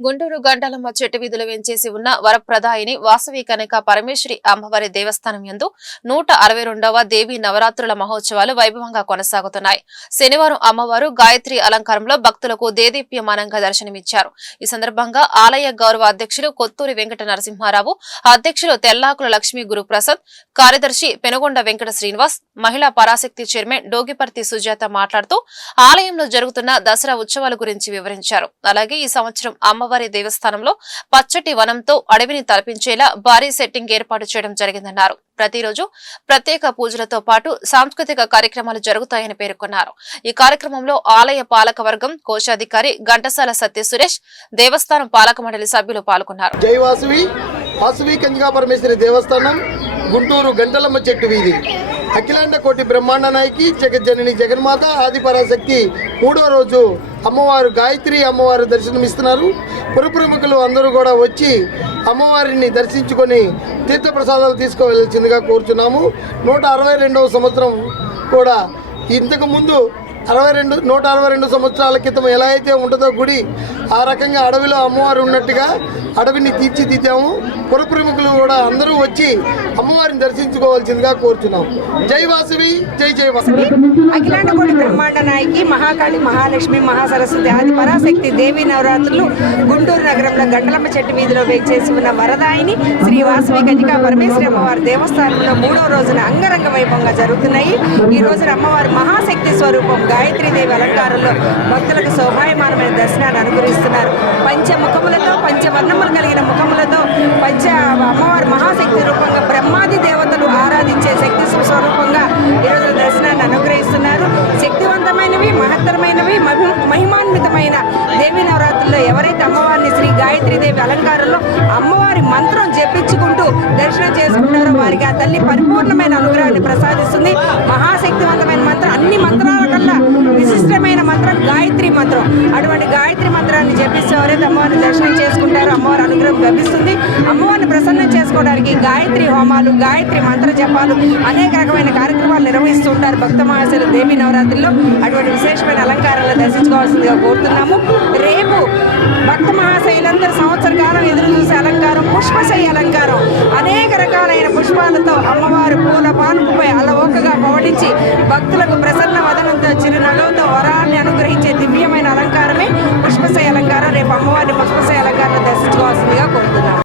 గుంటూరు గంటాలమ్మ చెట్టు వీధిలో వెంచేసి ఉన్న వరప్రదాయిని వాసవి కనక పరమేశ్వరి అమ్మవారి దేవస్థానం యందు 162వ దేవీ నవరాత్రుల మహోత్సవాలు వైభవంగా కొనసాగుతున్నాయి. శనివారం అమ్మవారు గాయత్రి అలంకారంలో భక్తులకు దేదీప్యమానంగా దర్శనమిచ్చారు. ఈ సందర్భంగా ఆలయ గౌరవ అధ్యక్షులు కొత్తూరి వెంకట నరసింహారావు, అధ్యక్షులు తెల్లాకుల లక్ష్మీ గురుప్రసాద్, కార్యదర్శి పెనుగొండ వెంకట శ్రీనివాస్, మహిళా పరాశక్తి చైర్మన్ డోగిపర్తి సుజాత మాట్లాడుతూ ఆలయంలో జరుగుతున్న దసరా ఉత్సవాల గురించి వివరించారు. అలాగే ఈ సంవత్సరం అమ్మవారి దేవస్థానంలో పచ్చటి వనంతో అడవిని తలపించేలా భారీ సెట్టింగ్ ఏర్పాటు చేయడం జరిగిందన్నారు. ప్రతిరోజు ప్రత్యేక పూజలతో పాటు సాంస్కృతిక కార్యక్రమాలు జరుగుతాయని పేర్కొన్నారు. ఈ కార్యక్రమంలో ఆలయ పాలక వర్గం కోశాధికారి ఘంటసాల సత్య సురేష్, దేవస్థానం పాలక మండలి సభ్యులు పాల్గొన్నారు. జై వాసవి వాసవి కన్యకా పరమేశ్వరి దేవస్థానం, గుంటూరు గంటలమ్మ చెట్టు వీధి, అఖిలాండ కోటి బ్రహ్మాండ నాయకి జగజ్జనని జగన్మాత ఆదిపరాశక్తి 3వ రోజు అమ్మవారు గాయత్రి అమ్మవారు దర్శనమిస్తున్నారు. పురప్రముఖులు అందరూ కూడా వచ్చి అమ్మవారిని దర్శించుకొని తీర్థప్రసాదాలు తీసుకువెళ్ళాల్సిందిగా కోరుచున్నాము. 162వ సంవత్సరం కూడా ఇంతకు ముందు 162 సంవత్సరాల క్రితం ఎలా అయితే ఉంటుందో గుడి, ఆ రకంగా అడవిలో అమ్మవారు ఉన్నట్టుగా అడవిని తీర్చిదిద్దాము. పురప్రముఖులు కూడా అందరూ వచ్చి అమ్మవారిని దర్శించుకోవాల్సిందిగా కోరుచున్నాం. జై వాసవి, జై జై వాసవి. అఖిలాండ కోటి బ్రహ్మాండ నాయకి మహాకాళి మహాలక్ష్మి మహాసరస్వతి ఆది పరాశక్తి దేవీ నవరాత్రులు గుంటూరు నగరంలో గంటలమ్మ చెట్టు వీధిలో వేచేసి ఉన్న వరదాయిని శ్రీ వాసవి కన్యకా పరమేశ్వరి అమ్మవారి దేవస్థానంలో 3వ రోజున అంగరంగ వైభవంగా జరుగుతున్నాయి. ఈ రోజున అమ్మవారి మహాశక్తి స్వరూపం గాయత్రీదేవి అలంకారంలో భక్తులకు శోభాయమానమైన దర్శనాన్ని అనుగ్రహిస్తున్నారు. పంచముఖములతో పంచవర్ణములు కలిగిన ముఖములతో అమ్మవారి మహాశక్తి రూపంగా బ్రహ్మాది దేవతలు ఆరాధించే శక్తి స్వరూపంగా ఈరోజు దర్శనాన్ని అనుగ్రహిస్తున్నారు. శక్తివంతమైనవి, మహత్తరమైనవి, మహిమాన్వితమైన దేవీ నవరాత్రుల్లో ఎవరైతే అమ్మవారిని శ్రీ గాయత్రీదేవి అలంకారంలో అమ్మవారి మంత్రం జపించుకుంటూ దర్శనం చేసుకుంటారో వారికి ఆ తల్లి పరిపూర్ణమైన అనుగ్రహాన్ని ప్రసాదిస్తుంది. మహాశక్తివంతమైన మంత్రం, అన్ని మంత్రాల కల్లా విశిష్టమైన మంత్రం గాయత్రి మంత్రం. అటువంటి గాయత్రి మంత్రాన్ని జపిస్తే ఎవరైతే అమ్మవారిని దర్శనం చేసుకుంటారో అమ్మవారి అనుగ్రహం లభిస్తుంది. అమ్మవారిని ప్రసన్నం చేసుకోవడానికి గాయత్రి హోమాలు, గాయత్రి మంత్ర జపాలు, అనేక రకమైన కార్యక్రమాలు నిర్వహిస్తూ ఉంటారు భక్త మహాశయులు దేవీ నవరాత్రుల్లో. అటువంటి విశేషమైన అలంకారాలను దర్శించుకోవాల్సిందిగా కోరుతున్నాము. రేపు భక్త మహాశైలందరూ సంవత్సర కాలం ఎదురు చూసే అలంకారం పుష్పశయ్య అలంకారం. అనేక రకాలైన పుష్పాలతో అమ్మవారు పూల పానుపుపై అలవోకగా పవడించి భక్తులకు ప్రసన్న వదనంతో చిరునగవుతో వరాన్ని అనుగ్రహించే దివ్యమైన అలంకారమే పుష్పశయ్య అలంకారం. రేపు అమ్మవారిని పుష్పశయ్య అలంకారాన్ని దర్శించుకోవాల్సిందిగా కోరుతున్నాము.